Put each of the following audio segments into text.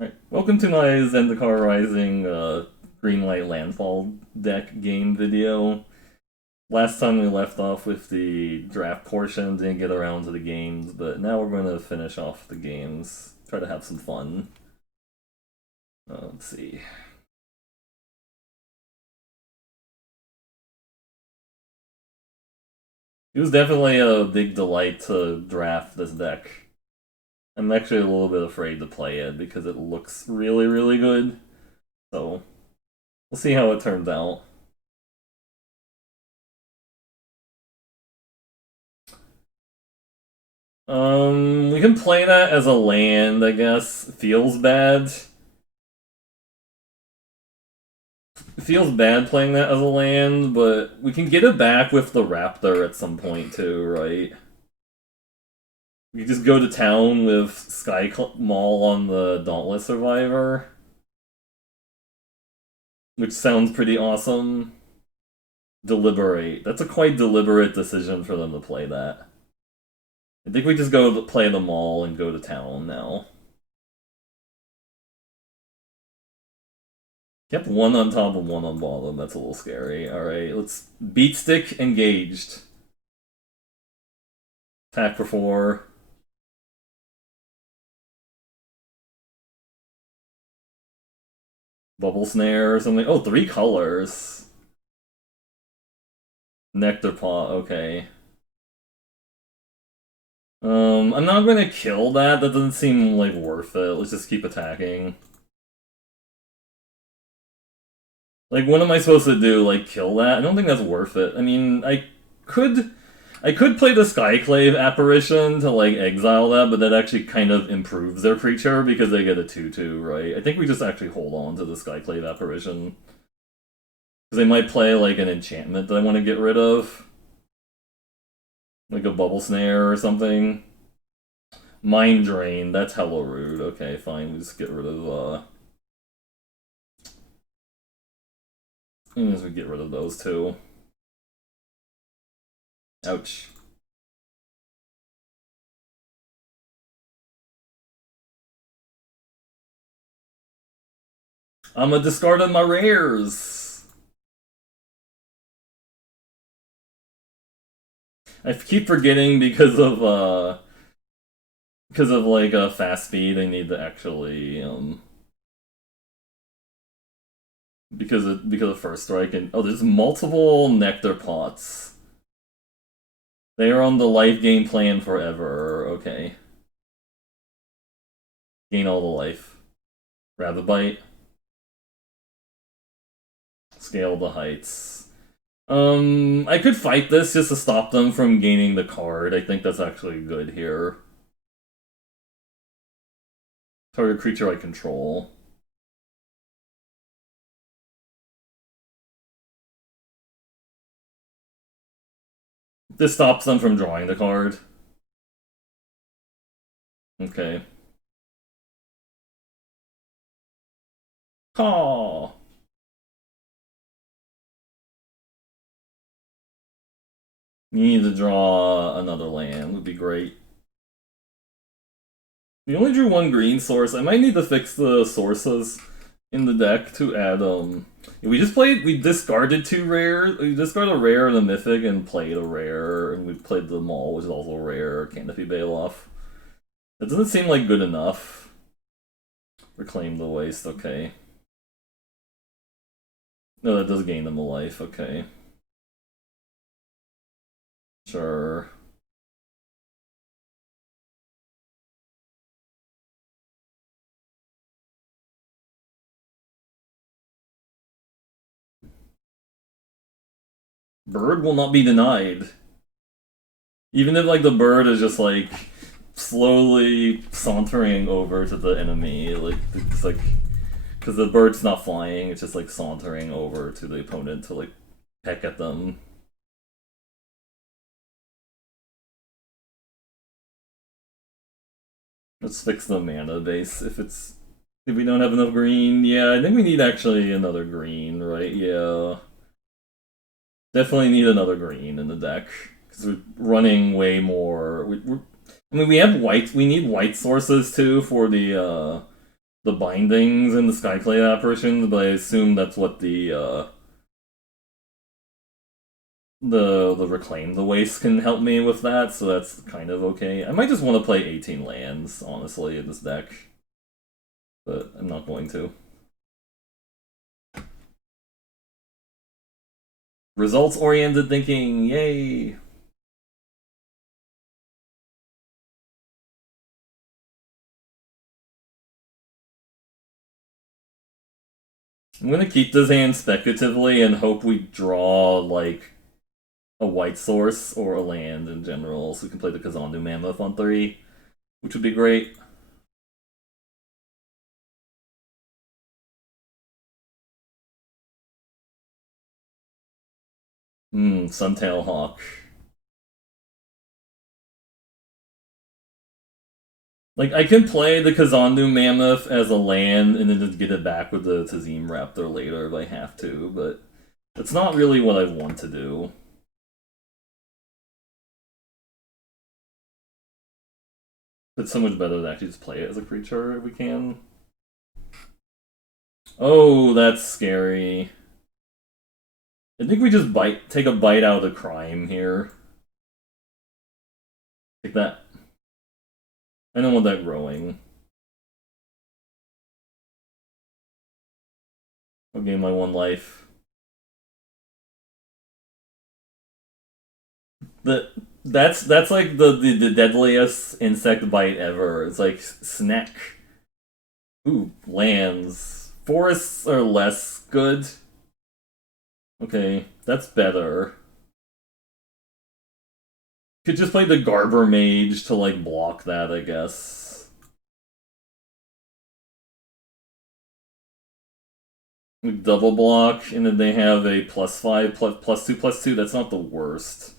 Right. Welcome to my Zendikar Rising Greenlight Landfall deck game video. Last time we left off with the draft portion, didn't get around to the games, but now we're going to finish off the games. Try to have some fun. Let's see. It was definitely a big delight to draft this deck. I'm actually a little bit afraid to play it because it looks really, really good. So, we'll see how it turns out. We can play that as a land, I guess. Feels bad. It feels bad playing that as a land, but we can get it back with the Raptor at some point too, right? We just go to town with Maul on the Dauntless Survivor, which sounds pretty awesome. Deliberate. That's a quite deliberate decision for them to play that. I think we just go play the Maul and go to town now. Kept one on top of one on bottom. That's a little scary. Alright, let's beat stick engaged. Attack for 4. Bubble snare or something. Oh, 3 colors. Nectar pot, okay. I'm not gonna kill that. That doesn't seem like worth it. Let's just keep attacking. Like, what am I supposed to do? Like, kill that? I don't think that's worth it. I mean, could I could play the Skyclave apparition to like exile that, but that actually kind of improves their creature because they get a 2/2, right? I think we just actually hold on to the Skyclave apparition. Because they might play like an enchantment that I want to get rid of. Like a bubble snare or something. Mind drain, that's hella rude. Okay, fine, we just get rid of as we get rid of those two. Ouch. I'ma discard my rares. I keep forgetting because of like fast speed. I need to actually because of first strike and oh, there's multiple nectar pots. They are on the life game plan forever. Okay, gain all the life. Rabbit bite. Scale the heights. I could fight this just to stop them from gaining the card. I think that's actually good here. Target creature I control. This stops them from drawing the card. Okay. Oh. You need to draw another land, would be great. We only drew one green source. I might need to fix the sources in the deck to add we discarded 2 rares. We discarded a rare and a mythic and played a rare, and we played the Maul, which is also a rare, Canopy Bailoff. That doesn't seem like good enough. Reclaim the waste, okay. No, that does gain them a life, okay. Sure. Bird will not be denied. Even if like the bird is just like slowly sauntering over to the enemy, like it's like because the bird's not flying, it's just like sauntering over to the opponent to like peck at them. Let's fix the mana base if we don't have enough green. Yeah, I think we need actually another green, right? Yeah. Definitely need another green in the deck. Because we're running way more. I mean, we have white. We need white sources too for the the bindings in the Skyclave apparitions, but I assume that's what the Reclaim the Waste can help me with that, so that's kind of okay. I might just want to play 18 lands, honestly, in this deck. But I'm not going to. Results-oriented thinking, yay! I'm gonna keep this hand speculatively and hope we draw, like, a white source or a land in general, so we can play the Kazandu Mammoth on 3, which would be great. Suntail Hawk. Like, I can play the Kazandu Mammoth as a land and then just get it back with the Tazim Raptor later if I have to, but it's not really what I want to do. It's so much better to actually just play it as a creature if we can. Oh, that's scary. I think we just take a bite out of the crime here. Take that. I don't want that growing. I'll gain my 1 life. That's like the deadliest insect bite ever. It's like snack. Ooh, lands. Forests are less good. Okay, that's better. Could just play the Garber Mage to, like, block that, I guess. Double block, and then they have a +5, +2/+2. That's not the worst.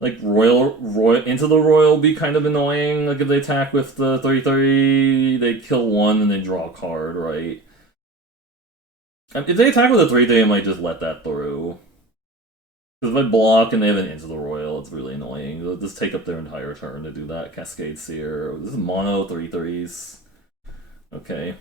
Like, Royal into the Royal be kind of annoying. Like, if they attack with the 3/3, they kill 1 and they draw a card, right? If they attack with a 3/3, I might just let that through. Because if I block and they have an Into the Royal, it's really annoying. They'll just take up their entire turn to do that. Cascade Seer. This is mono 3/3s. Okay.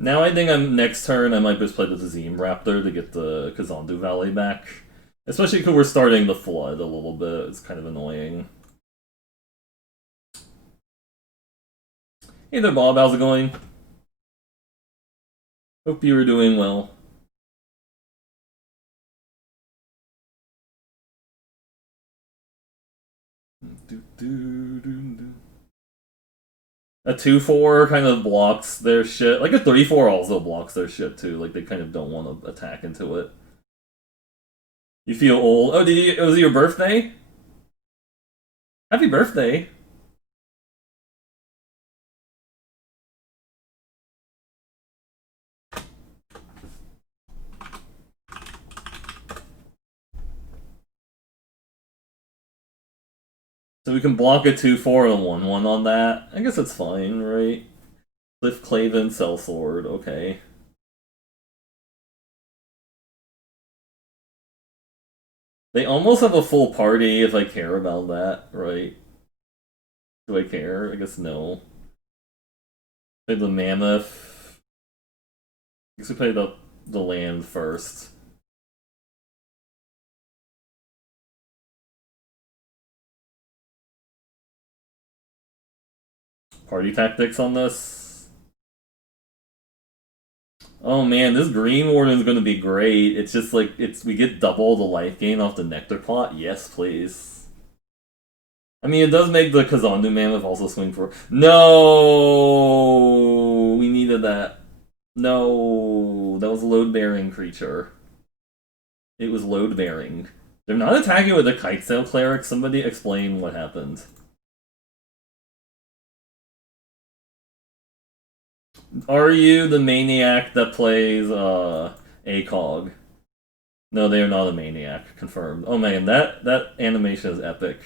Now I think next turn I might just play the Tazim Raptor to get the Kazandu Valley back. Especially because we're starting the Flood a little bit. It's kind of annoying. Hey there, Bob. How's it going? Hope you were doing well. A 2/4 kind of blocks their shit. Like a 3/4 also blocks their shit too. Like they kind of don't want to attack into it. You feel old. Oh, was it your birthday? Happy birthday. So we can block a 2/4 and 1/1 on that. I guess that's fine, right? Cliff Claven, Sellsword, okay. They almost have a full party if I care about that, right? Do I care? I guess no. Play the Mammoth. I guess we play the land first. Party tactics on this. Oh man, this Green Warden's gonna be great. It's just like we get double the life gain off the Nectar Pot. Yes, please. I mean, it does make the Kazandu Mammoth also swing for. No, we needed that. No, that was a load-bearing creature. It was load-bearing. They're not attacking with a Kite Sail Cleric. Somebody explain what happened. Are you the maniac that plays ACOG? No, they are not a maniac. Confirmed. Oh man, that animation is epic.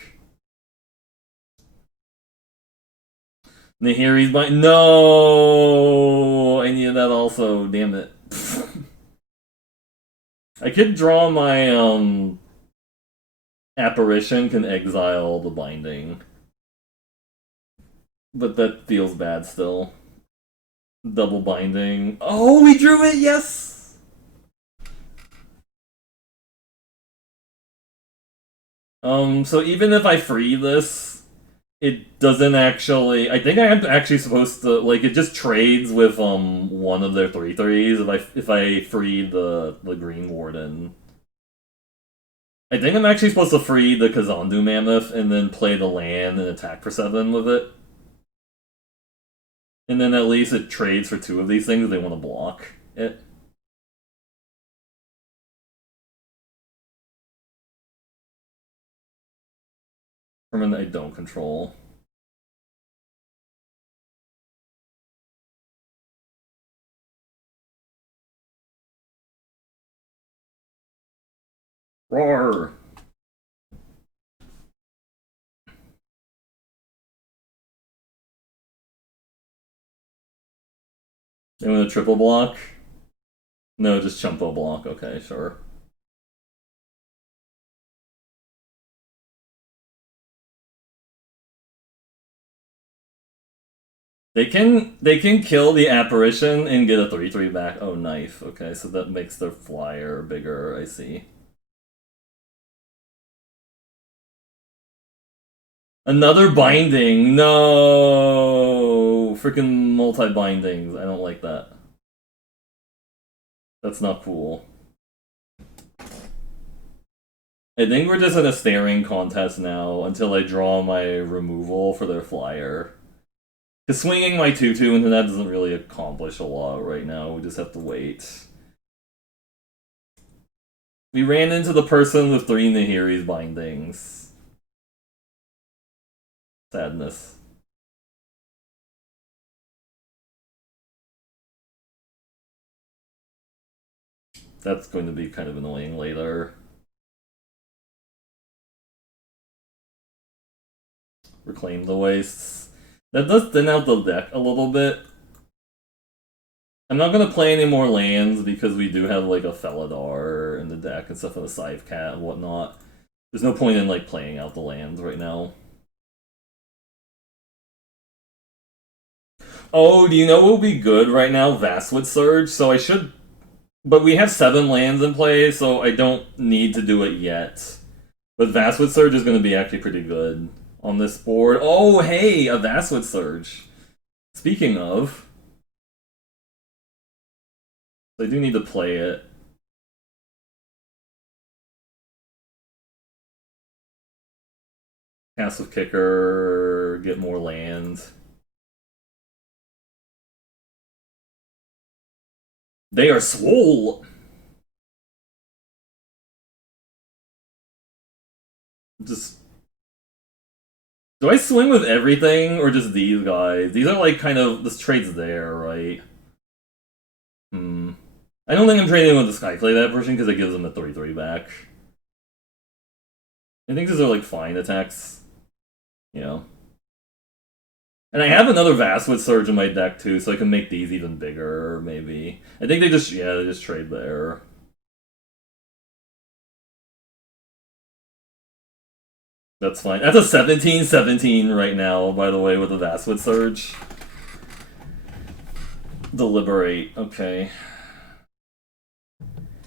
Nahiri's by no. I needed that also. Damn it. I could draw my Apparition can exile the binding. But that feels bad still. Double binding. Oh, we drew it, yes! So even if I free this, it doesn't actually. I think I am actually supposed to like it just trades with one of their 3/3s if I free the Green Warden. I think I'm actually supposed to free the Kazandu Mammoth and then play the land and attack for 7 with it. And then at least it trades for 2 of these things if they want to block it. From an I don't control. Roar! They want a triple block? No, just Chumpo block. Okay, sure. They can kill the apparition and get a 3/3 back. Oh, knife. Okay, so that makes their flyer bigger. I see. Another binding. No, freaking multi bindings. I don't like that. That's not cool. I think we're just in a staring contest now until I draw my removal for their flyer. Because swinging my 2/2 into that doesn't really accomplish a lot right now. We just have to wait. We ran into the person with 3 Nahiri's bindings. Sadness. That's going to be kind of annoying later. Reclaim the Wastes. That does thin out the deck a little bit. I'm not going to play any more lands because we do have like a Felidar in the deck and stuff, and a Scythe Cat and whatnot. There's no point in like playing out the lands right now. Oh, do you know what would be good right now? Vastwood Surge. So I should, but we have 7 lands in play, so I don't need to do it yet. But Vastwood Surge is going to be actually pretty good on this board. Oh, hey, a Vastwood Surge. Speaking of, I do need to play it. Castle Kicker, get more land. They are swole. Just do I swing with everything or just these guys? These are like kind of this trade's there, right? I don't think I'm trading with the Skyclave that version because it gives them the 3/3 back. I think these are like fine attacks. You know. And I have another Vastwood Surge in my deck too, so I can make these even bigger, maybe. I think they just trade there. That's fine. That's a 17-17 right now, by the way, with the Vastwood Surge. Deliberate, okay.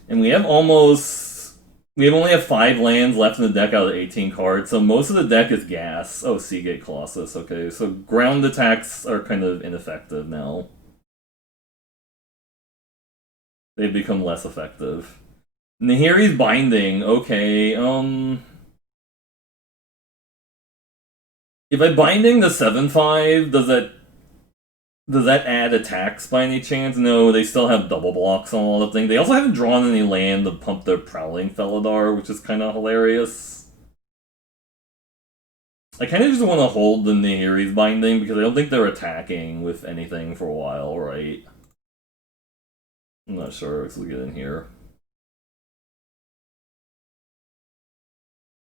And we have only have 5 lands left in the deck out of 18 cards, so most of the deck is gas. Oh, Seagate Colossus, okay. So ground attacks are kind of ineffective now. They've become less effective. Nahiri's Binding, okay, if I binding the 7/5, does that add attacks by any chance? No, they still have double blocks on all the things. They also haven't drawn any land to pump their Prowling Felidar, which is kind of hilarious. I kind of just want to hold the Nahiri's Binding because I don't think they're attacking with anything for a while, right? I'm not sure. Let's get in here.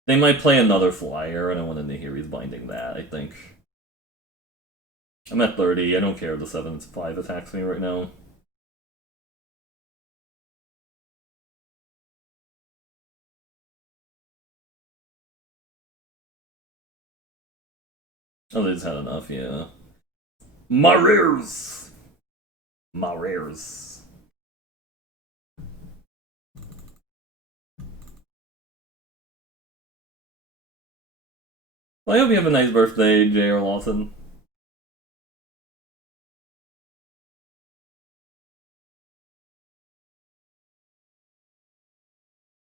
They might play another flyer, and I want a Nahiri's Binding that, I think. I'm at 30. I don't care if the 7/5 attacks me right now. Oh, they just had enough, yeah. My rears! My rears. Well, I hope you have a nice birthday, J.R. Lawson.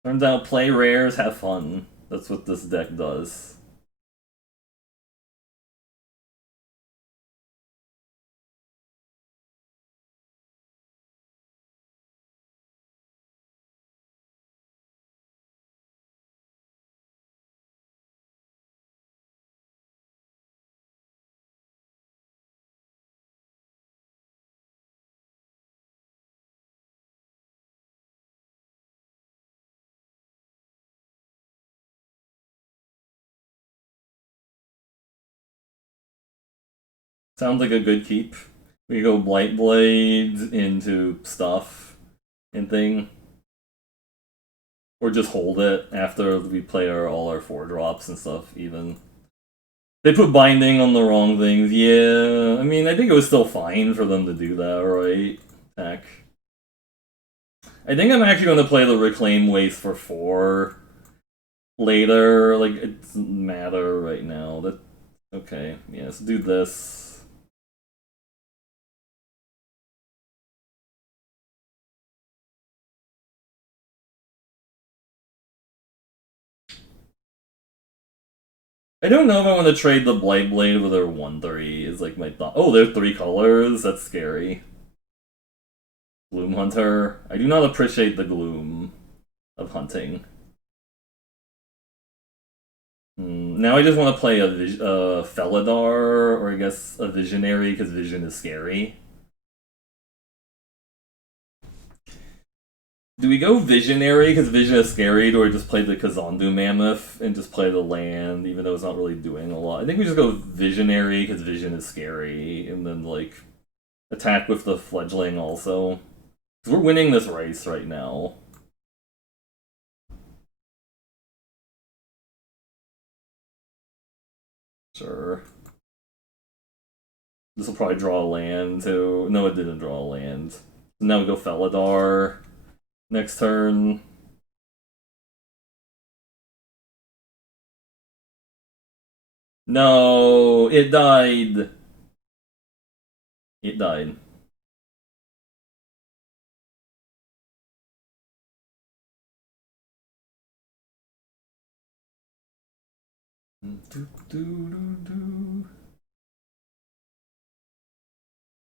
Turns out play rares, have fun. That's what this deck does. Sounds like a good keep. We go Blight Blade into stuff and thing. Or just hold it after we play all our 4 drops and stuff, even. They put binding on the wrong things. Yeah, I mean, I think it was still fine for them to do that, right? Heck. I think I'm actually going to play the Reclaim Waste for 4 later. Like, it doesn't matter right now. That Okay, yeah, let's do this. I don't know if I want to trade the Blight Blade with their 1/3, is like my thought. Oh, there's 3 colors? That's scary. Gloom Hunter. I do not appreciate the gloom of hunting. Now I just want to play a Felidar, or I guess a Visionary, because Vision is scary. Do we go Visionary because Vision is scary, or just play the Kazandu Mammoth and just play the land, even though it's not really doing a lot? I think we just go Visionary because Vision is scary, and then, like, attack with the Fledgling also. Because we're winning this race right now. Sure. This will probably draw a land, too. No, it didn't draw a land. Now we go Felidar. Next turn. No, it died. It died.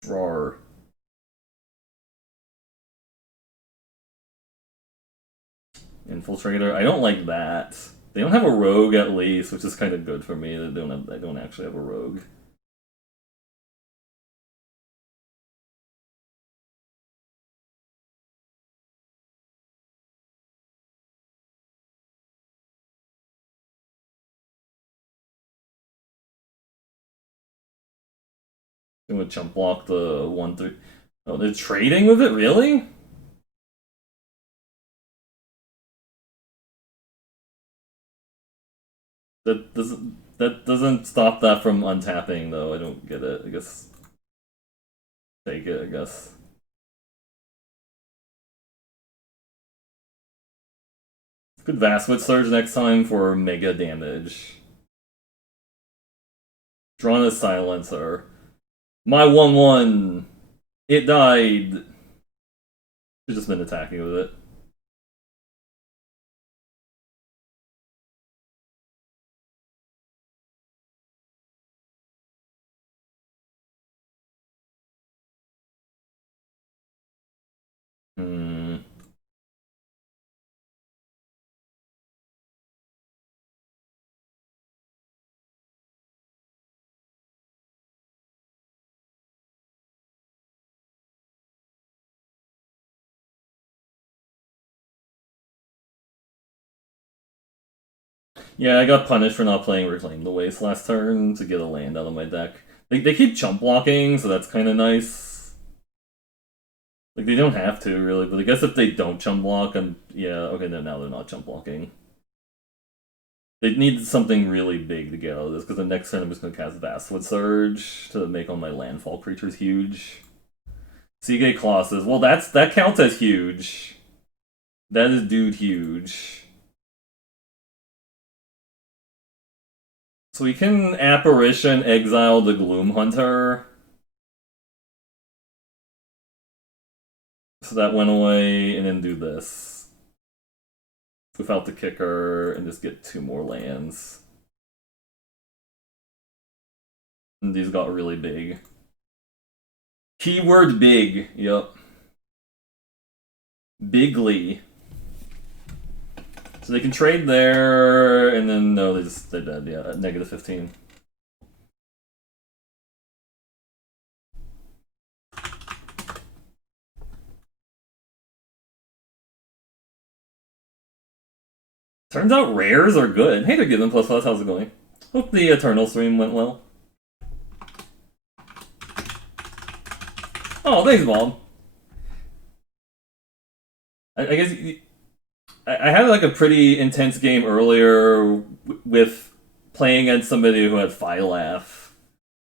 Drawer. Infiltrator. I don't like that. They don't have a rogue at least, which is kind of good for me. They don't actually have a rogue. I'm gonna chump block the 1/3. Oh, they're trading with it? Really? That doesn't stop that from untapping though. I don't get it. I guess take it, I guess. Could Vastwit Surge next time for mega damage. Drawn a Silencer. My 1/1. It died. Should just been attacking with it. Hmm. Yeah, I got punished for not playing Reclaim the Waste last turn to get a land out of my deck. They keep chump blocking, so that's kind of nice. Like, they don't have to, really, but I guess if they don't chump block, yeah, okay, then now they're not chump blocking. They need something really big to get out of this, because the next turn I'm just going to cast Vastwood Surge to make all my landfall creatures huge. Seagate Colossus. Well, that counts as huge. That is dude huge. So we can Apparition, exile the Gloom Hunter. So that went away, and then do this. Without the kicker, and just get 2 more lands. And these got really big. Keyword big, yep. Bigly. So they can trade there, and then no, they're dead, yeah, at -15. Turns out rares are good. Hey, they're giving ++, how's it going? Hope the Eternal stream went well. Oh, thanks, Mom. I guess I had like a pretty intense game earlier with playing against somebody who had Phylath,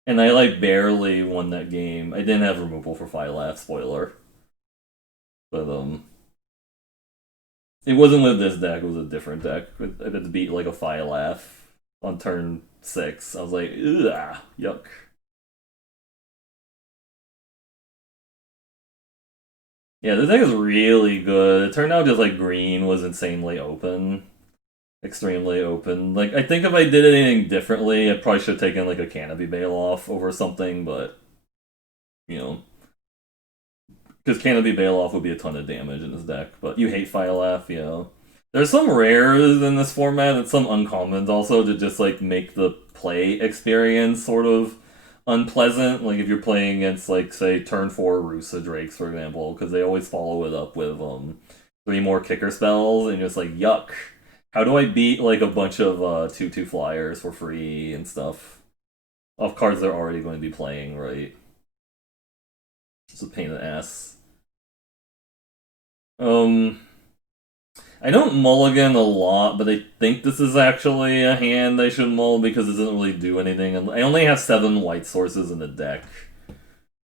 and I like barely won that game. I didn't have removal for Phylath, spoiler. But it wasn't with this deck, it was a different deck. I had to beat like a Phylath on turn 6. I was like, ugh, yuck. Yeah, this deck is really good. It turned out just like green was insanely open. Extremely open. Like, I think if I did anything differently, I probably should have taken like a Canopy Bailoff over something, but you know. Because Canopy Bailoff would be a ton of damage in this deck, but you hate Phylath, you know. There's some rares in this format and some uncommons also to just like make the play experience sort of unpleasant. Like if you're playing against like say turn 4 Rusa Drakes, for example, because they always follow it up with 3 more kicker spells, and you're just like, yuck. How do I beat like a bunch of 2/2 flyers for free and stuff? Off cards they're already going to be playing, right? It's a pain in the ass. I don't mulligan a lot, but I think this is actually a hand I should mull because it doesn't really do anything. I only have 7 white sources in the deck.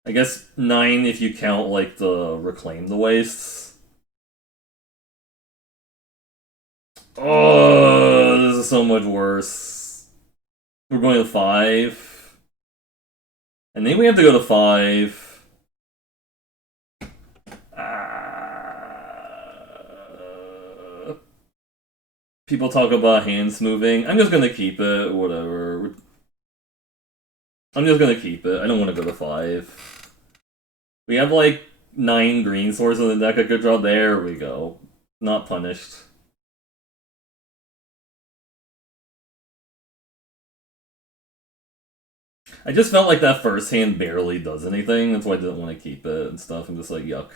I guess 9 if you count like the Reclaim the Wastes. Oh, this is so much worse. We're going to 5. And then we have to go to 5. People talk about hand smoothing. I'm just gonna keep it, whatever. I'm just gonna keep it. I don't want to go to 5. We have like 9 green sources in the deck I could draw. There we go. Not punished. I just felt like that first hand barely does anything. That's why I didn't want to keep it and stuff. I'm just like, yuck.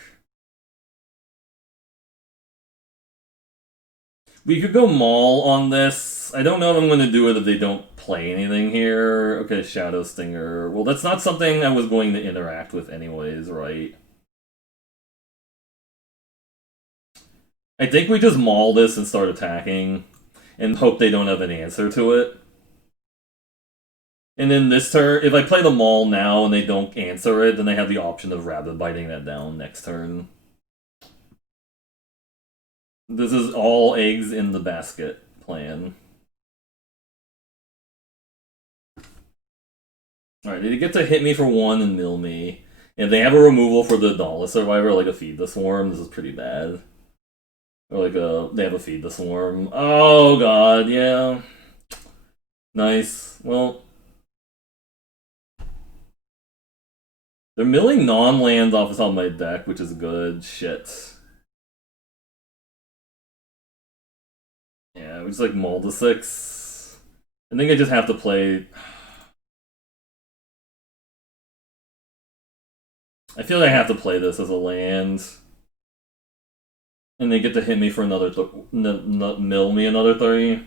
We could go Maul on this. I don't know if I'm going to do it if they don't play anything here. Okay, Shadow Stinger. Well, that's not something I was going to interact with anyways, right? I think we just Maul this and start attacking and hope they don't have an answer to it. And then this turn, if I play the Maul now and they don't answer it, then they have the option of Rabbit Biting that down next turn. This is all eggs in the basket plan. Alright, they get to hit me for 1 and mill me. And they have a removal for the Dauntless Survivor, like a Feed the Swarm. This is pretty bad. Or like they have a Feed the Swarm. Oh god, yeah. Nice. Well, they're milling non-lands off of my deck, which is good. Shit. Yeah, we just like Maul to 6. I think I just have to play. I feel like I have to play this as a land. And they get to hit me for another. Mill me another 3.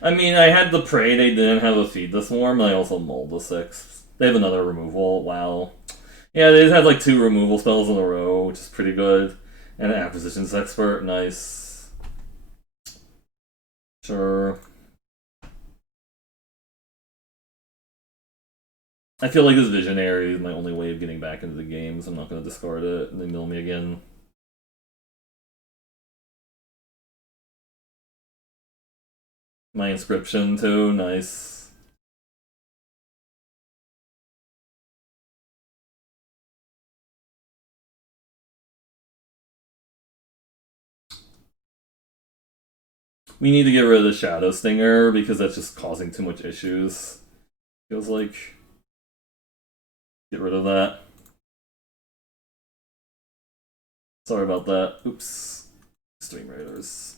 I mean, I had to pray they didn't have a Feed the Swarm, and I also mulled the 6. They have another removal. Wow. Yeah, they just had like 2 removal spells in a row, which is pretty good. And an Acquisitions Expert. Nice. Sure. I feel like this Visionary is my only way of getting back into the game, so I'm not going to discard it and they mill me again. My Inscription, too. Nice. We need to get rid of the Shadow Stinger because that's just causing too much issues. Feels like. Get rid of that. Sorry about that. Oops. Stream Raiders.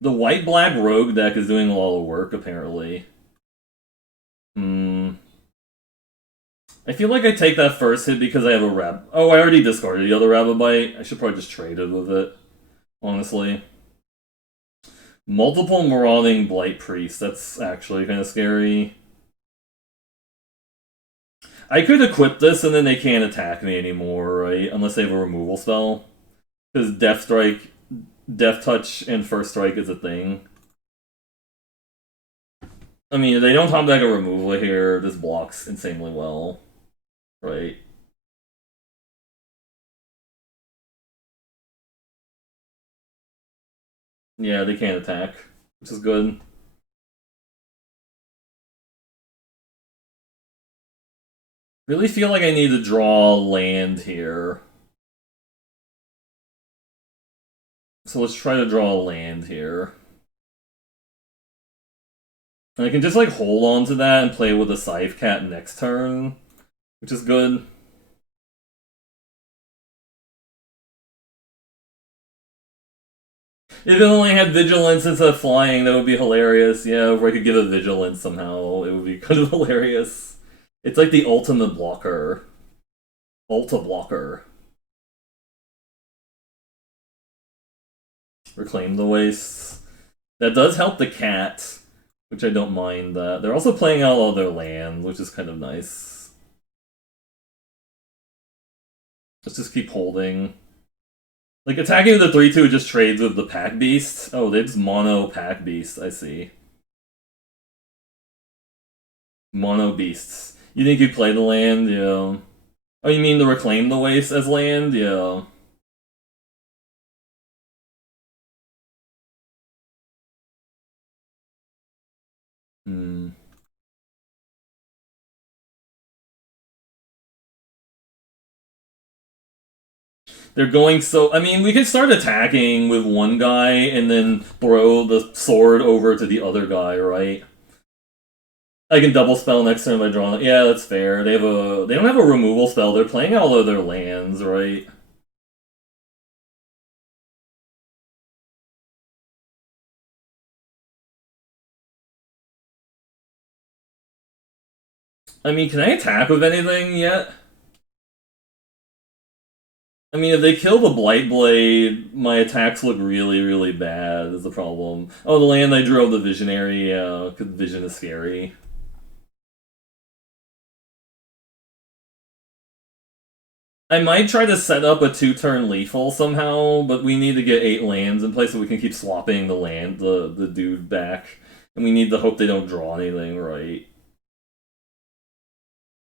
The white-black rogue deck is doing a lot of work, apparently. I feel like I take that first hit because I have a rab. Oh, I already discarded the other Rabbit Bite. I should probably just trade it with it, honestly. Multiple Marauding Blight Priest. That's actually kind of scary. I could equip this and then they can't attack me anymore, right? Unless they have a removal spell. Because Death Strike, Death Touch, and First Strike is a thing. I mean, if they don't have like a removal here, this blocks insanely well. Right? Yeah, they can't attack, which is good. Really feel like I need to draw land here. So let's try to draw land here. And I can just like hold on to that and play with a Scythe Cat next turn, which is good. If it only had Vigilance instead of flying, that would be hilarious. Yeah, if I could give it Vigilance somehow, it would be kind of hilarious. It's like the ultimate blocker. Ulta blocker. Reclaim the Wastes. That does help the cat, which I don't mind that. They're also playing out all their land, which is kind of nice. Let's just keep holding. Like, attacking with the 3-2 just trades with the Pack Beast. Oh, they just mono Pack Beast, I see. Mono Beasts. You think you play the land? Yeah. Oh, you mean to reclaim the waste as land? Yeah. Hmm. They're going so. I mean, we could start attacking with one guy and then throw the sword over to the other guy, right? I can double spell next turn by drawing. Yeah, that's fair. They have a. They don't have a removal spell. They're playing all of their lands, right? I mean, can I attack with anything yet? I mean, if they kill the Blight Blade, my attacks look really, really bad, is the problem. Oh, the land I drew of the Visionary, yeah, because Vision is scary. I might try to set up a 2-turn lethal somehow, but we need to get 8 lands in place so we can keep swapping the dude back. And we need to hope they don't draw anything, right?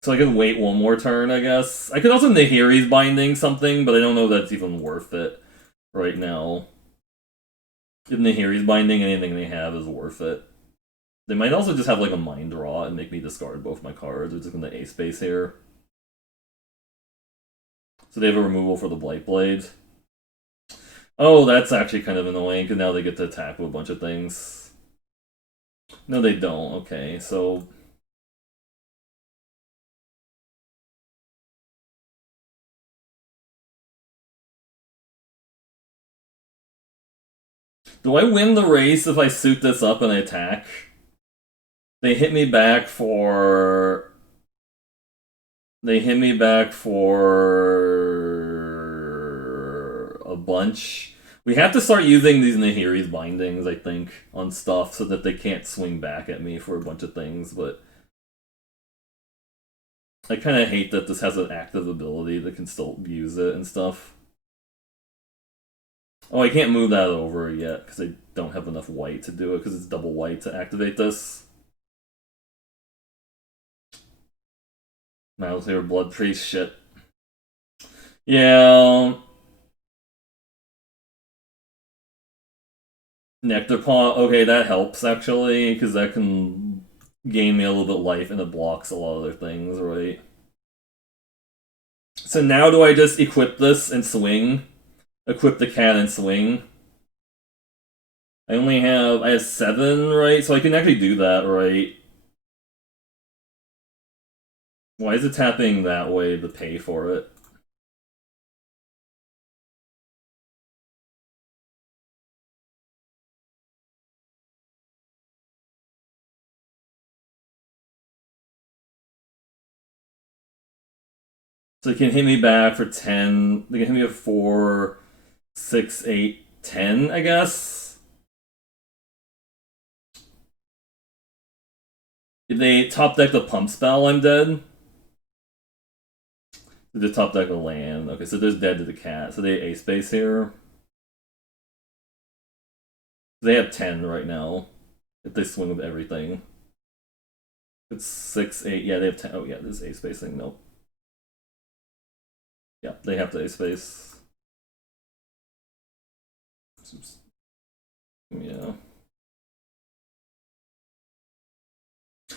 So I can wait one more turn, I guess. I could also Nahiri's Binding something, but I don't know if that's even worth it right now. If Nahiri's Binding anything they have is worth it. They might also just have like a Mind Draw and make me discard both my cards. They're just going to Ace Base here. So they have a removal for the Blight Blade. Oh, that's actually kind of annoying, because now they get to attack with a bunch of things. No, they don't. Okay, so... Do I win the race if I suit this up and I attack? They hit me back for... They hit me back for... a bunch. We have to start using these Nahiri's Bindings, I think, on stuff so that they can't swing back at me for a bunch of things, but... I kind of hate that this has an active ability that can still use it and stuff. Oh, I can't move that over yet because I don't have enough white to do it because it's double white to activate this. Now clear blood priest shit. Yeah. Nectar pot. Okay, that helps actually because that can gain me a little bit of life and it blocks a lot of other things, right? So now do I just equip this and swing? Equip the cat and swing? I have 7, right? So I can actually do that, right? Why is it tapping that way to pay for it? So they can hit me back for 10. They can hit me with 4, 6, 8, 10, I guess. If they top deck the pump spell, I'm dead. They just top deck a land. Okay, so there's dead to the cat. So they ace base here. They have 10 right now. If they swing with everything. It's 6, 8. Yeah, they have 10. Oh, yeah, this ace spacing. Nope. Yeah, they have to ace space. Yeah.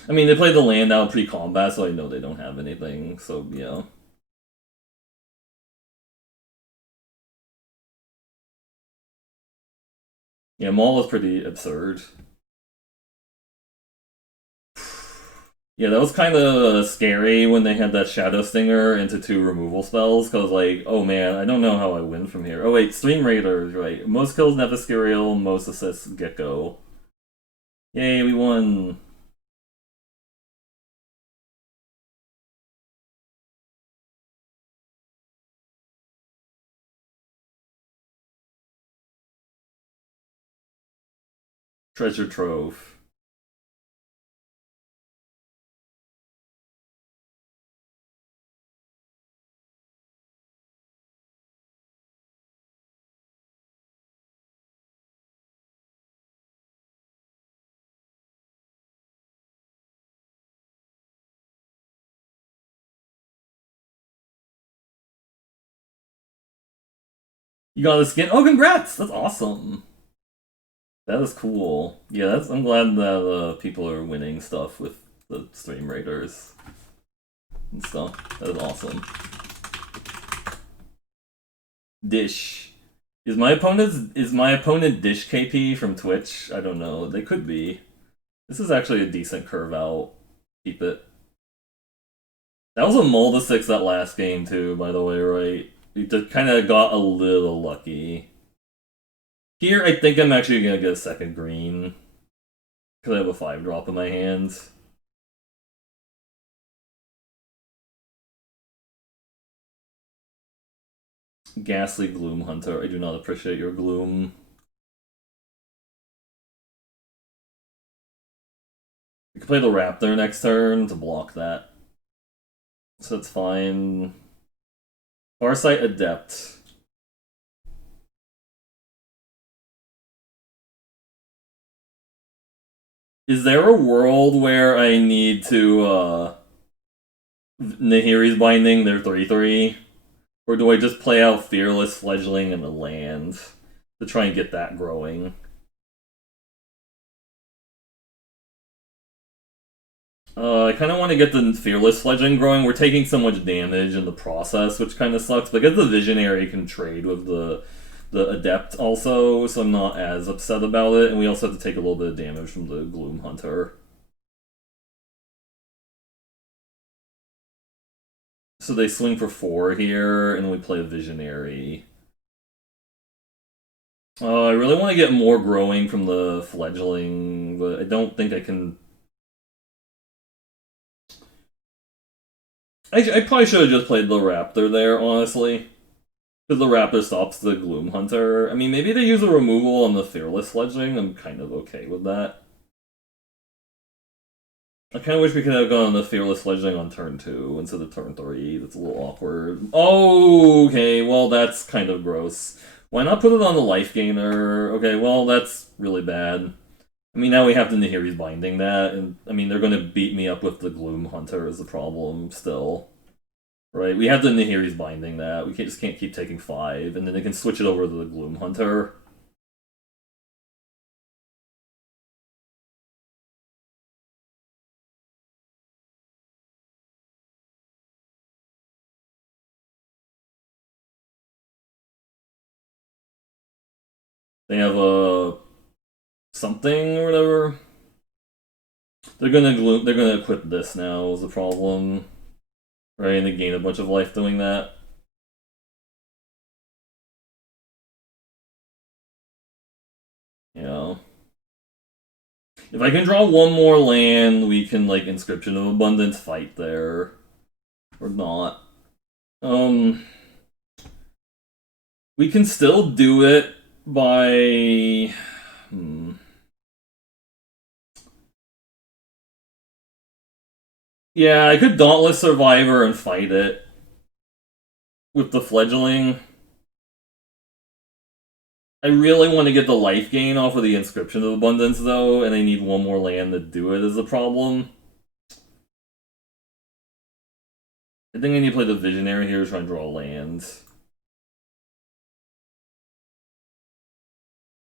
I mean, they played the land out pre-combat, so I know they don't have anything, so yeah. Yeah, Maul was pretty absurd. Yeah, that was kind of scary when they had that Shadow Stinger into 2 removal spells, because, like, oh man, I don't know how I win from here. Oh wait, Stream Raiders, right. Most kills, Nephescurial, most assists, Gecko. Yay, we won. Treasure Trove. You got a skin? Oh, congrats! That's awesome. That is cool. Yeah, I'm glad that people are winning stuff with the Stream Raiders and stuff. That is awesome. Dish. Is my opponent Dish KP from Twitch? I don't know. They could be. This is actually a decent curve out. Keep it. That was a Mold of 6 that last game too, by the way, right? We just kind of got a little lucky. Here, I think I'm actually gonna get a second green. Because I have a 5-drop in my hands. Ghastly Gloom Hunter. I do not appreciate your gloom. You can play the Raptor next turn to block that. So it's fine. Farsight Adept. Is there a world where I need to, Nahiri's Binding their 3/3? Or do I just play out Fearless Fledgling and the land to try and get that growing? I kind of want to get the Fearless Fledgling growing. We're taking so much damage in the process, which kind of sucks. But I guess the Visionary can trade with the Adept also, so I'm not as upset about it. And we also have to take a little bit of damage from the Gloom Hunter. So they swing for 4 here, and we play a Visionary. I really want to get more growing from the Fledgling, but I don't think I can... I probably should have just played the Raptor there, honestly. Because the Raptor stops the Gloom Hunter. I mean, maybe they use a removal on the Fearless Fledgling. I'm kind of okay with that. I kind of wish we could have gone the Fearless Fledgling on turn 2 instead of turn 3. That's a little awkward. Oh, okay, well, that's kind of gross. Why not put it on the life gainer? Okay, well, that's really bad. I mean, now we have the Nahiri's binding that, and I mean, they're going to beat me up with the Gloom Hunter is the problem still. Right? We have the Nahiri's binding that. We just can't keep taking 5, and then they can switch it over to the Gloom Hunter. They have a something or whatever. They're gonna equip this now is the problem. Right, and they gain a bunch of life doing that. Yeah. If I can draw one more land, we can like Inscription of Abundance fight there. Or not. We can still do it by Yeah, I could Dauntless Survivor and fight it with the Fledgling. I really want to get the life gain off of the Inscription of Abundance, though, and I need one more land to do it as a problem. I think I need to play the Visionary here to try and draw lands.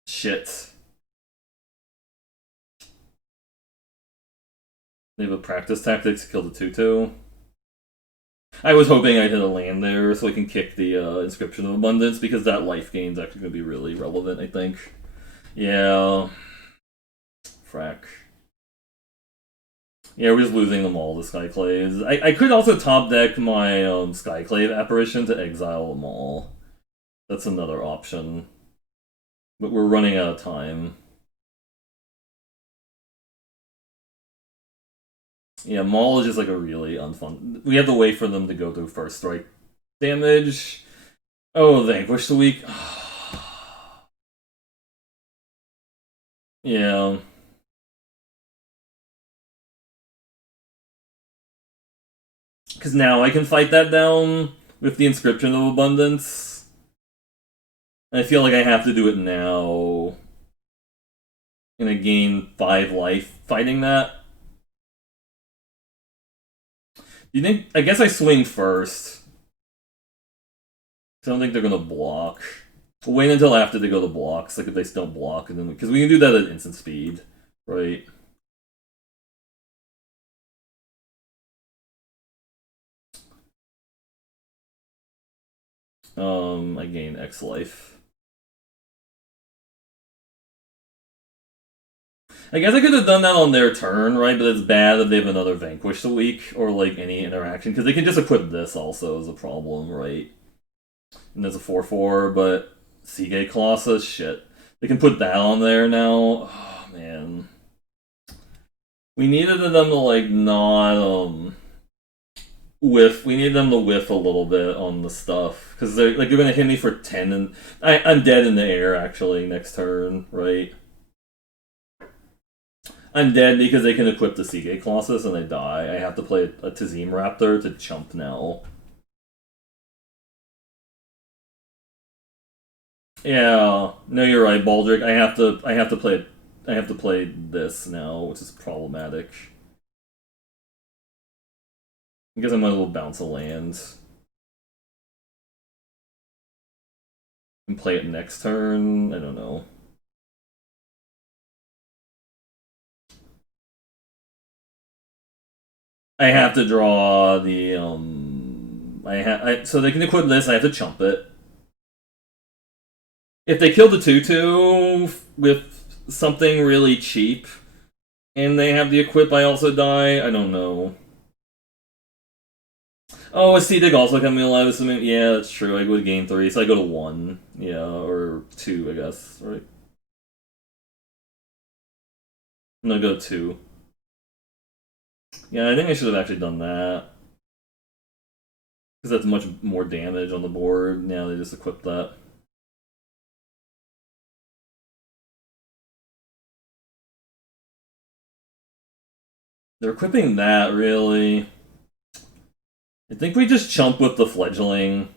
Shit. They have a Practice Tactics to kill the 2/2. I was hoping I'd hit a land there so I can kick the Inscription of Abundance, because that life gain is actually going to be really relevant, I think. Yeah. Frack. Yeah, we're just losing them all to Skyclaves. I could also top deck my Skyclave Apparition to exile them all. That's another option. But we're running out of time. Yeah, Maul is just like a really unfun. We have to wait for them to go through first strike damage. Oh, Vanquish the Weak. Yeah. Because now I can fight that down with the Inscription of Abundance. I feel like I have to do it now. And I gain 5 life fighting that. You think? I guess I swing first. I don't think they're gonna block. We'll wait until after they go to blocks, like if they still block, and then because we can do that at instant speed, right? I gain X life. I guess I could have done that on their turn, right? But it's bad if they have another Vanquish the Weak or like any interaction, because they can just equip this also as a problem, right? And there's a 4/4, but Seagate Colossus, shit. They can put that on there now. Oh man. We needed them to like not whiff. We need them to whiff a little bit on the stuff, because they're gonna hit me for 10, and I'm dead in the air actually next turn, right? I'm dead because they can equip the Seagate Colossus and they die. I have to play a Tazim Raptor to chump now. Yeah, no, you're right, Baldric. I have to play this now, which is problematic. I guess I might as well bounce a land and play it next turn. I don't know. I have to draw the so they can equip this. I have to chump it. If they kill the 2/2 with something really cheap, and they have the equip, I also die. I don't know. Oh, a Sea Dig also coming alive. Yeah, that's true. I go to game 3, so I go to 1. Yeah, or 2, I guess. Right? No, go 2. Yeah, I think I should have actually done that. Because that's much more damage on the board. Now they just equip that. They're equipping that, really. I think we just chump with the Fledgling.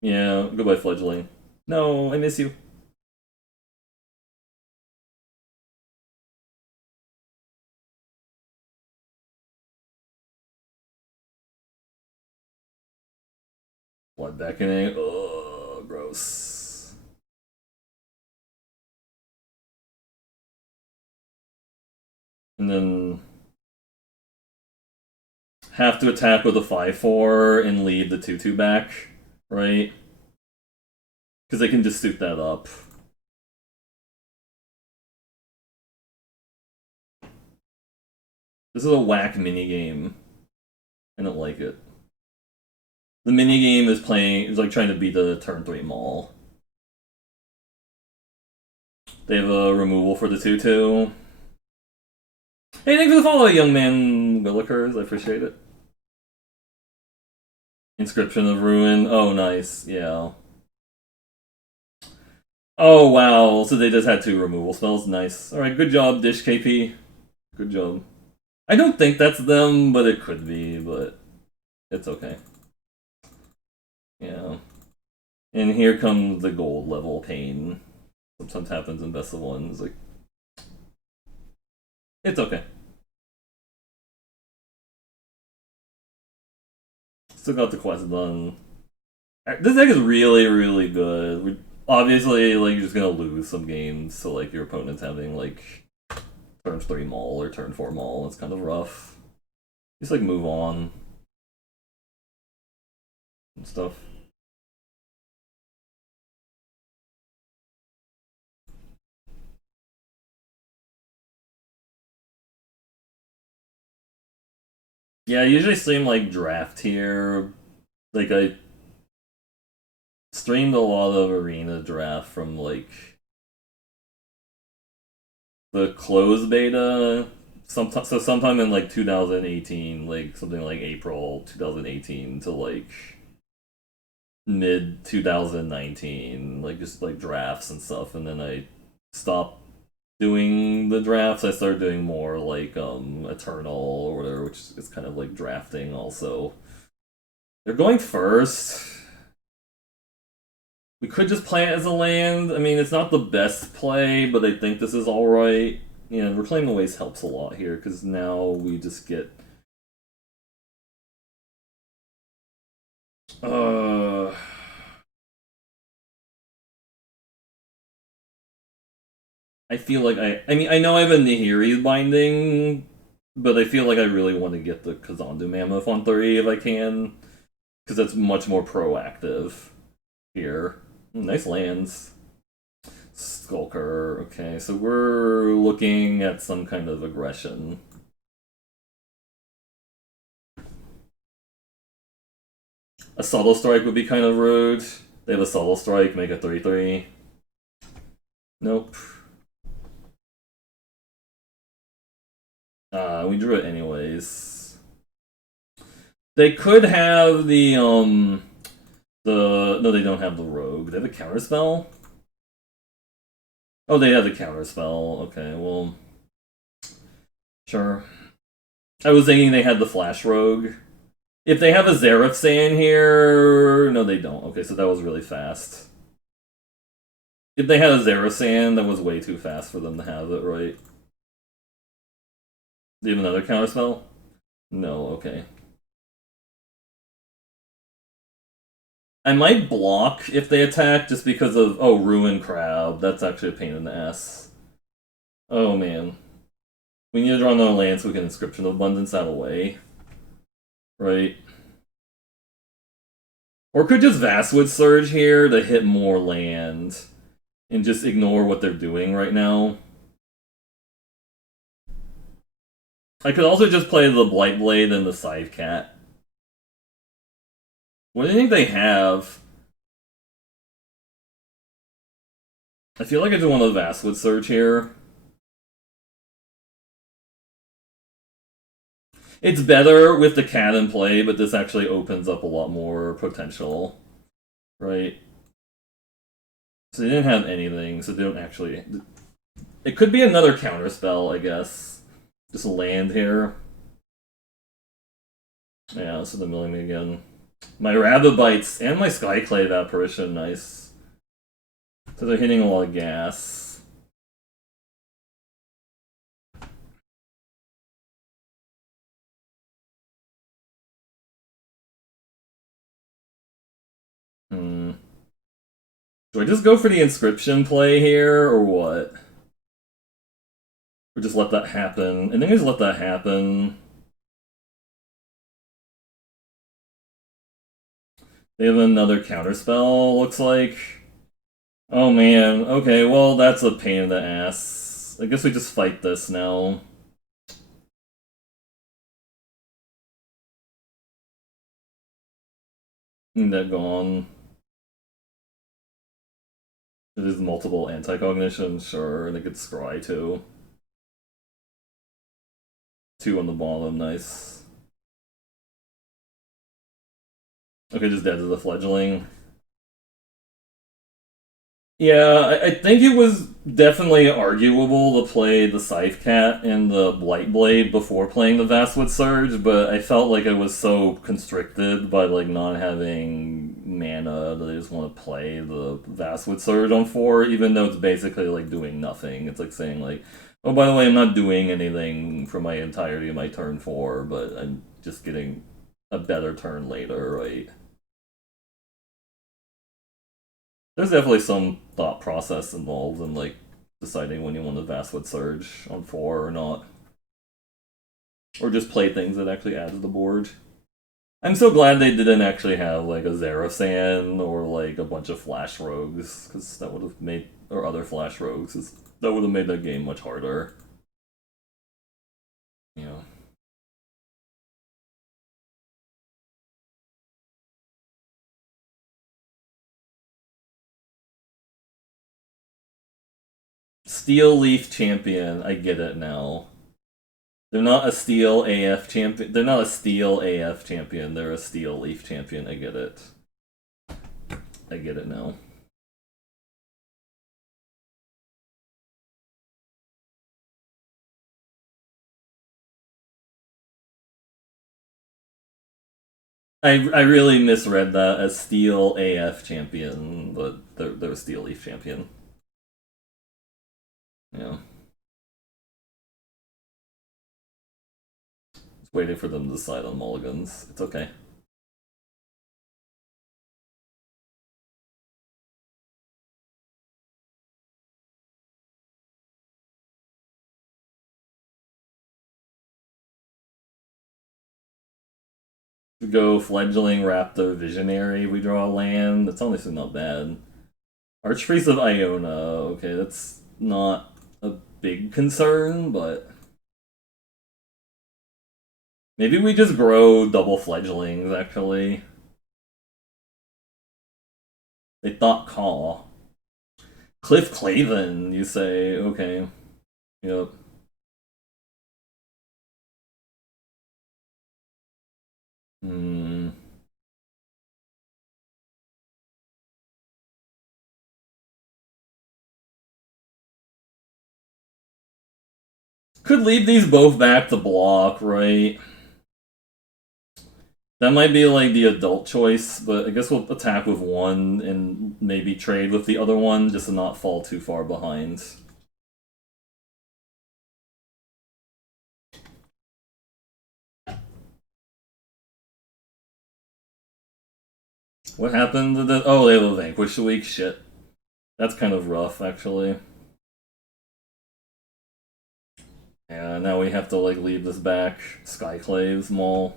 Yeah, goodbye, fledgling. No, I miss you. Blood beckoning. Ugh, gross. And then have to attack with a 5/4 and lead the 2/2 back, right? Because they can just suit that up. This is a whack minigame. I don't like it. The minigame is like trying to beat the turn 3 Maul. They have a removal for the 2/2. Hey, thanks for the follow, young man Willikers. I appreciate it. Inscription of Ruin. Oh, nice. Yeah. Oh, wow. So they just had 2 removal spells. Nice. Alright, good job, Dish KP. Good job. I don't think that's them, but it could be, but it's okay. Yeah. And here comes the gold level pain. Sometimes happens in best of ones. Like, it's okay. Still got the quest done. This deck is really, really good. Obviously, like, you're just gonna lose some games, so like your opponent's having like turn 3 Maul or turn 4 Maul. It's kind of rough. Just like move on and stuff. Yeah, I usually stream like draft here. Like I streamed a lot of arena draft from like the closed beta. Sometime in like 2018, like something like April 2018 to like mid 2019, like just like drafts and stuff, and then I stopped doing the drafts. I started doing more like Eternal or whatever, which is kind of like drafting also. They're going first. We could just play it as a land. I mean, it's not the best play, but I think this is alright. Yeah, Reclaim the Waste helps a lot here, because now we just get... I feel like I mean, I know I have a Nahiri binding, but I feel like I really want to get the Kazandu Mammoth on 3 if I can, because that's much more proactive here. Nice lands. Skulker. Okay, so we're looking at some kind of aggression. A subtle strike would be kind of rude. They have a subtle strike, make a 3/3. Nope. We drew it anyways. They could have no, they don't have the rogue. They have a counterspell? Oh, they have the counterspell. Okay, well, sure. I was thinking they had the flash rogue. If they have a Zareth Sand here... No, they don't. Okay, so that was really fast. If they had a Zareth Sand, that was way too fast for them to have it, right? Do you have another counterspell? No, okay. I might block if they attack just because of... Oh, Ruin Crab. That's actually a pain in the ass. Oh, man. We need to draw another land so we can Inscription of Abundance that away. Right? Or could just Vastwood Surge here to hit more land and just ignore what they're doing right now. I could also just play the Blightblade and the Scythe Cat. What do you think they have? I feel like I just want a Vastwood Surge here. It's better with the cat in play, but this actually opens up a lot more potential. Right? So they didn't have anything, so they don't actually... It could be another counterspell, I guess. Just a land here. Yeah, so they're milling me again. My Rabbit Bites and my Skyclave apparition, nice. So they're hitting a lot of gas. Hmm. Do I just go for the inscription play here, or what? Or just let that happen? I think I just let that happen. They have another counterspell, looks like. Oh man, okay, well that's a pain in the ass. I guess we just fight this now. That gone. There's multiple anti-cognition, sure, they could scry too. Two on the bottom, nice. Okay, just dead to the fledgling. Yeah, I think it was definitely arguable to play the Scythe Cat and the Blight Blade before playing the Vastwood Surge, but I felt like I was so constricted by like not having mana that I just want to play the Vastwood Surge on 4, even though it's basically like doing nothing. It's like saying like, oh, by the way, I'm not doing anything for my entirety of my turn 4, but I'm just getting a better turn later, right? There's definitely some thought process involved in like deciding when you want to Vastwood Surge on 4 or not. Or just play things that actually add to the board. I'm so glad they didn't actually have like a Zerasan or like a bunch of Flash Rogues, because that would have made, or other Flash Rogues, that would have made that game much harder. Yeah. Steel Leaf Champion, I get it now. They're not a Steel AF champion. They're not a Steel AF champion. They're a Steel Leaf champion. I get it. I get it now. I really misread that as Steel AF champion, but they're a Steel Leaf champion. Yeah. Just waiting for them to decide on mulligans. It's okay. Go Fledgling Raptor Visionary, we draw a land. That's honestly not bad. Archpriest of Iona, okay, that's not a big concern, but maybe we just grow double fledglings, actually. They thought call. Cliff Claven, you say, okay. Yep. Hmm. Could leave these both back to block, right? That might be like the adult choice, but I guess we'll attack with one and maybe trade with the other one just to not fall too far behind. What happened to the... Oh, they have a Vanquish week? Shit. That's kind of rough, actually. Yeah, now we have to like leave this back. Skyclaves, Maul.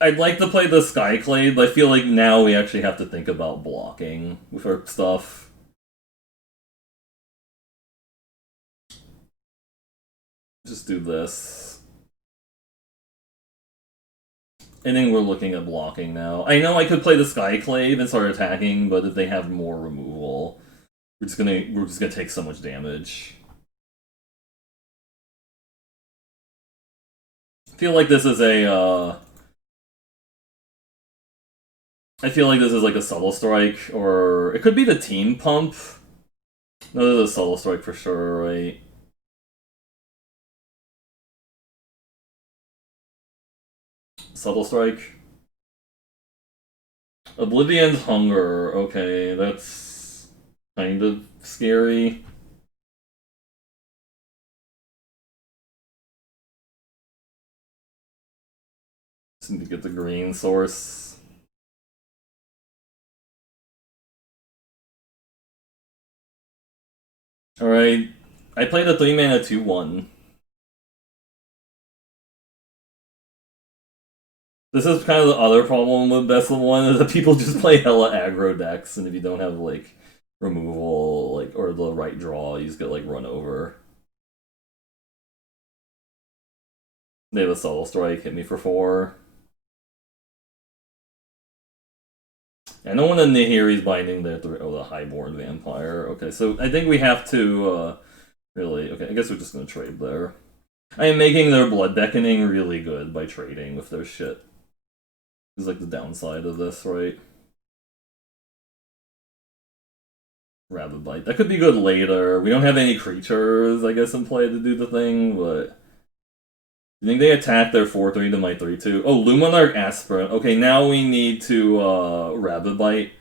I'd like to play the Skyclave. I feel like now we actually have to think about blocking with our stuff. Just do this. I think we're looking at blocking now. I know I could play the Skyclave and start attacking, but if they have more removal, we're just gonna take so much damage. I feel like this is a I feel like this is like a subtle strike, or it could be the team pump. No, this is a subtle strike for sure, right? Subtle Strike. Oblivion's Hunger. Okay, that's kind of scary. Just need to get the green source. Alright, I played a 3-mana 2-1. This is kind of the other problem with Best of One, is that people just play hella aggro decks, and if you don't have, like, removal, like, or the right draw, you just get, like, run over. They have a Subtle Strike, hit me for 4. I don't want a Nahiri's Binding there. Oh, the Highborn Vampire. Okay, so I think we have to, really... Okay, I guess we're just gonna trade there. I am making their Blood Beckoning really good by trading with their shit. Is like the downside of this, right? Rabid Bite. That could be good later. We don't have any creatures, I guess, in play to do the thing, but... You think they attack their 4-3 to my 3-2? Oh, Luminarch Aspirant. Okay, now we need to, Rabid Bite.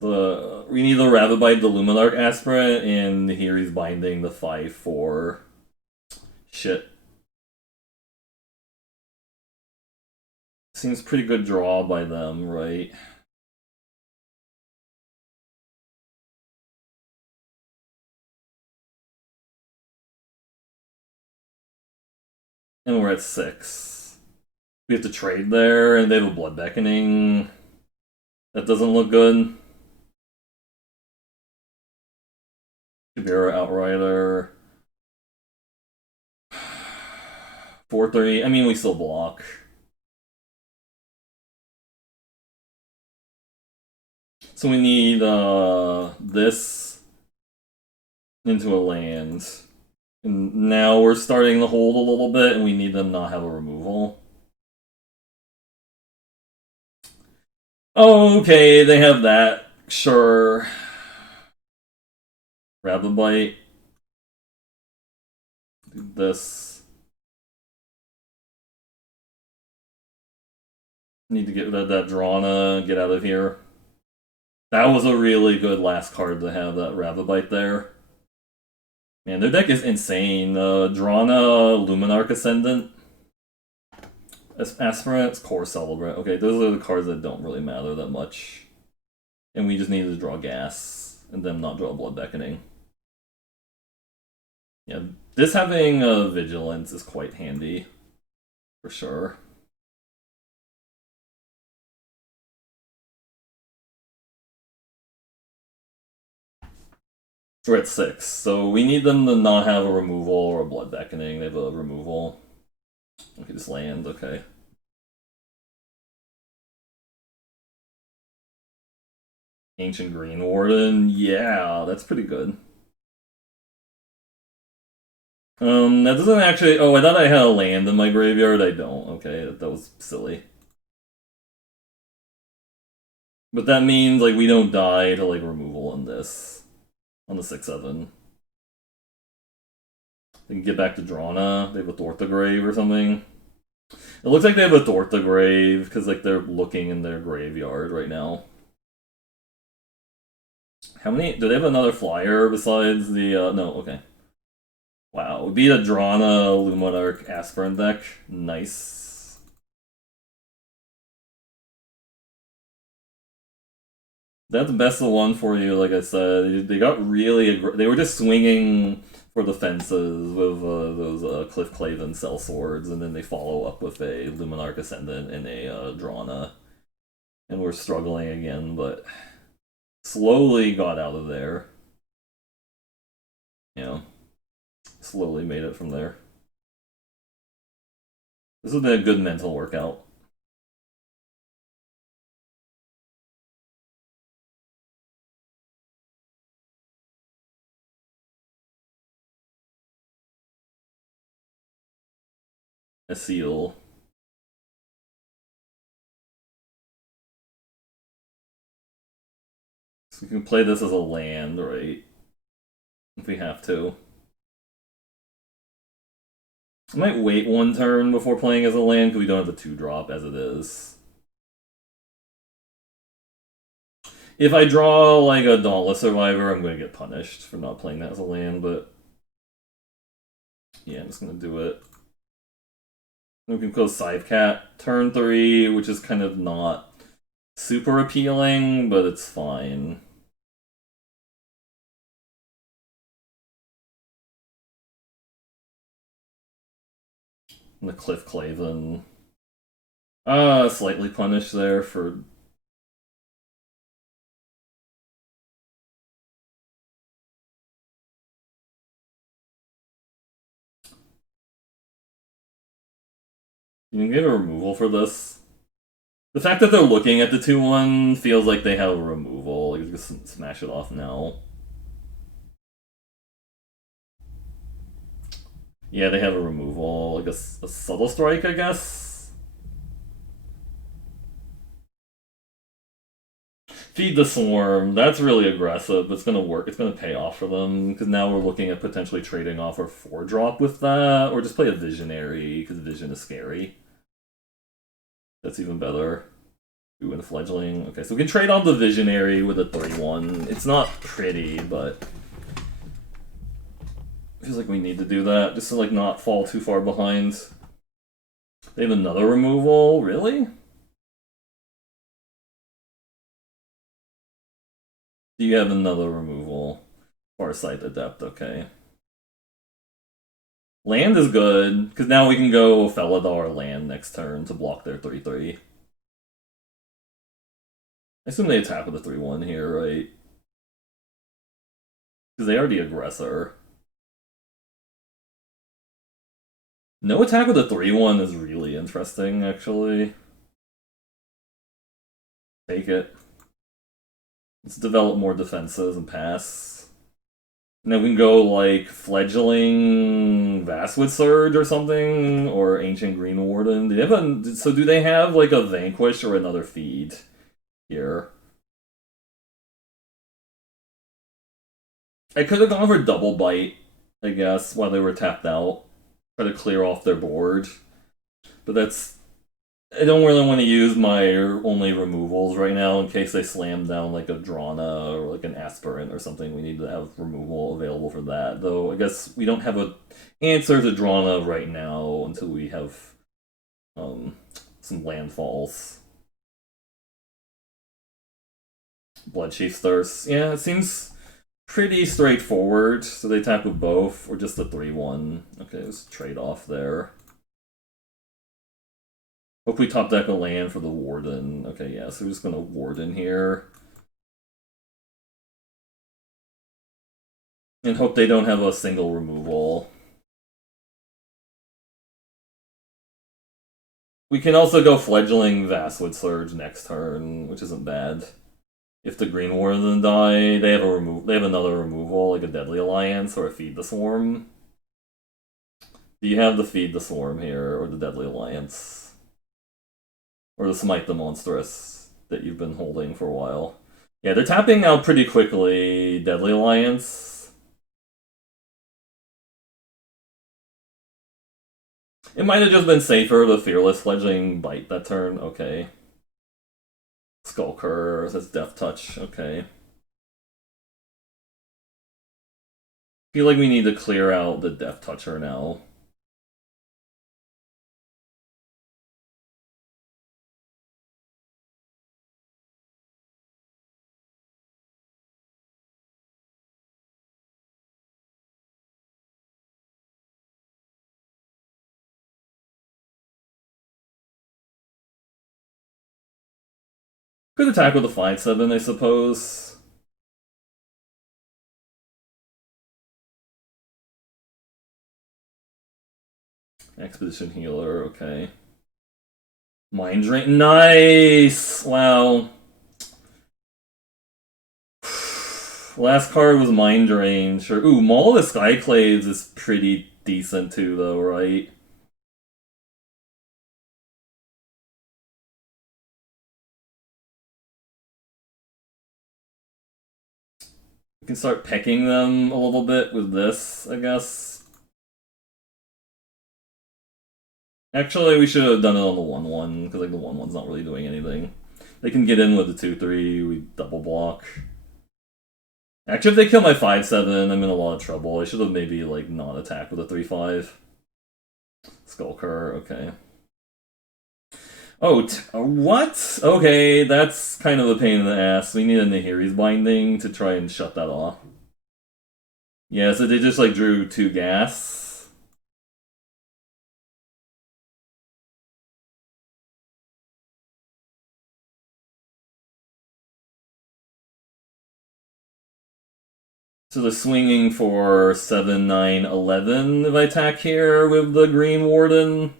We need the Rabid Bite, the Luminarch Aspirant, and here he's binding the 5-4. Shit. Seems pretty good draw by them, right? And we're at 6. We have to trade there, and they have a Blood Beckoning. That doesn't look good. Kabira Outrider. 4-3. I mean, we still block. So we need this into a land. And now we're starting to hold a little bit, and we need them not have a removal. Oh, okay, they have that. Sure. Rabid Bite. Do this. Need to get rid of that Drana, get out of here. That was a really good last card to have, that Rabid Bite there. Man, their deck is insane. Drana, Luminarch Ascendant, Aspirant, Core Celebrant. Okay, those are the cards that don't really matter that much. And we just need to draw gas, and then not draw Blood Beckoning. Yeah, this having Vigilance is quite handy, for sure. We're at 6, so we need them to not have a removal or a Blood Beckoning. They have a removal. Okay, just land, okay. Ancient Green Warden, yeah, that's pretty good. That doesn't actually... Oh, I thought I had a land in my graveyard. I don't. Okay, that was silly. But that means, like, we don't die to, like, removal on this. On the 6-7. They can get back to Drana. They have a Thorthograve or something. It looks like they have a Thorthograve, because, like, they're looking in their graveyard right now. How many... Do they have another flyer besides the... No, okay. Wow, we beat a Drana Luminarch Aspirant deck. Nice. That's the best of one for you, like I said. They got really... They were just swinging for the fences with those Cliffclave and Cell Swords, and then they follow up with a Luminarch Ascendant and a Drana. And we're struggling again, but slowly got out of there. You know, slowly made it from there. This has been a good mental workout. A seal. So we can play this as a land, right? If we have to. I might wait one turn before playing as a land because we don't have the 2-drop as it is. If I draw like a Dauntless Survivor, I'm going to get punished for not playing that as a land, but yeah, I'm just going to do it. We can go Scythecat turn 3, which is kind of not super appealing, but it's fine. And the Cliff Claven. Slightly punished there for... You can get a removal for this. The fact that they're looking at the 2-1 feels like they have a removal. Like, just smash it off now. Yeah, they have a removal. Like a Subtle Strike, I guess? Feed the Swarm. That's really aggressive. It's gonna work. It's gonna pay off for them, because now we're looking at potentially trading off our 4-drop with that, or just play a Visionary, because Vision is scary. That's even better. Ooh, and Fledgling. Okay, so we can trade on the Visionary with a 3-1. It's not pretty, but... feels like we need to do that, just to like not fall too far behind. They have another removal? Really? Do you have another removal? Farsight Adept, okay. Land is good, because now we can go Felidar land next turn to block their 3-3. I assume they attack with a 3-1 here, right? Because they are the aggressor. No attack with a 3-1 is really interesting, actually. Take it. Let's develop more defenses and pass. And then we can go like Fledgling Vastwood Surge or something, or Ancient Green Warden. So do they have like a Vanquish or another feed here? I could have gone for Double Bite, I guess, while they were tapped out. Try to clear off their board. But that's... I don't really want to use my only removals right now in case they slam down like a Drana or like an Aspirant or something. We need to have removal available for that. Though I guess we don't have an answer to Drana right now until we have some landfalls. Bloodchief's Thirst. Yeah, it seems pretty straightforward. So they attack with both, or just a 3-1. Okay, there's a trade-off there. Hope we top deck a land for the Warden. Okay, yeah, so we're just gonna Warden here. And hope they don't have a single removal. We can also go Fledgling Vastwood Surge next turn, which isn't bad. If the Green Warden die, they have another removal, like a Deadly Alliance or a Feed the Swarm. Do you have the Feed the Swarm here, or the Deadly Alliance? Or the Smite the Monstrous that you've been holding for a while? Yeah, they're tapping out pretty quickly. Deadly Alliance. It might have just been safer to Fearless Fledgling Bite that turn. Okay. Skulker, that's Death Touch. Okay. Feel like we need to clear out the Death Toucher now. Could attack with a 5-7, I suppose. Expedition Healer, okay. Mind Drain, nice! Wow. Last card was Mind Drain, sure. Ooh, Maul the Skyclaves is pretty decent too, though, right? We can start pecking them a little bit with this, I guess. Actually, we should have done it on the 1-1, because like the 1-1's not really doing anything. They can get in with the 2-3, we double block. Actually, if they kill my 5-7, I'm in a lot of trouble. I should have maybe like not attacked with a 3-5. Skullcur, okay. Oh, what? Okay, that's kind of a pain in the ass. We need a Nahiri's Binding to try and shut that off. Yeah, so they just like drew 2 gas. So they're swinging for 7, 9, 11 if I attack here with the Green Warden.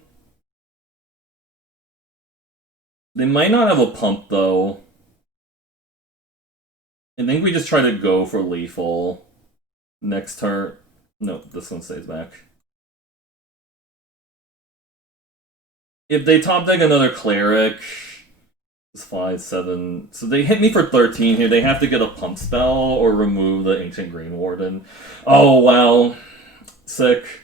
They might not have a pump though. I think we just try to go for lethal next turn. No, this one stays back. If they top deck another cleric, it's 5, 7. So they hit me for 13 here. They have to get a pump spell or remove the Ancient Green Warden. Oh wow, sick.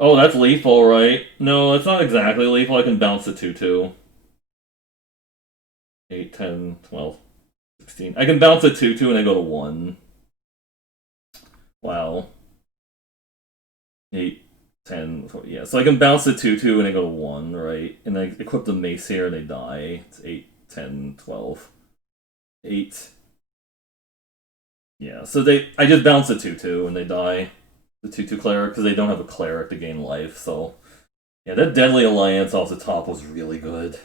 Oh, that's lethal, right? No, that's not exactly lethal. I can bounce the 2-2. 8, 10, 12, 16. I can bounce a 2-2 and I go to 1. Wow. 8, 10, 12, yeah. So I can bounce the 2-2 and I go to 1, right? And I equip the mace here and they die. It's 8, 10, 12. 8. Yeah, so I just bounce the 2-2 and they die. The 2-2 cleric, because they don't have a cleric to gain life, so... Yeah, that Deadly Alliance off the top was really good.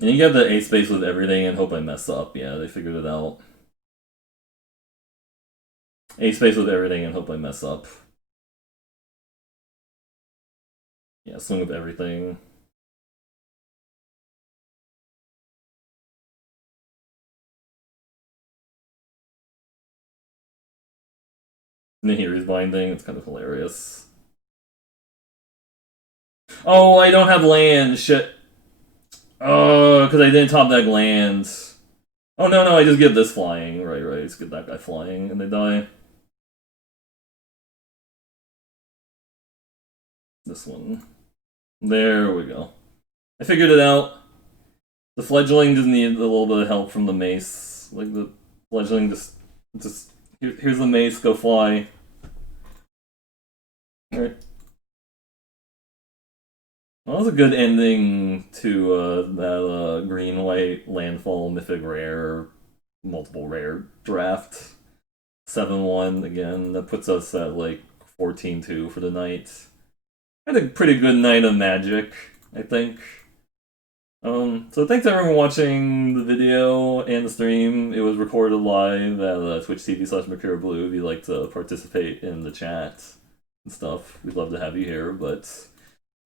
And you get the ace space with everything and hope I mess up. Yeah, they figured it out. Ace space with everything and hope I mess up. Yeah, swing with everything. Nahiri's Binding, it's kind of hilarious. Oh, I don't have land, shit. Oh, because I didn't top deck lands. Oh, no, I just get this flying. Right, just get that guy flying, and they die. This one. There we go. I figured it out. The fledgling just needs a little bit of help from the mace. Like, the fledgling just here's the mace, go fly. Alright. Well, that was a good ending to that green-white landfall mythic rare, multiple rare draft. 7-1 again. That puts us at like 14-2 for the night. Had a pretty good night of Magic, I think. So thanks everyone for watching the video and the stream. It was recorded live at Twitch TV/MercuriBlue if you'd like to participate in the chat and stuff. We'd love to have you here, but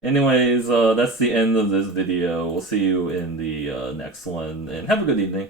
anyways, that's the end of this video. We'll see you in the next one, and have a good evening.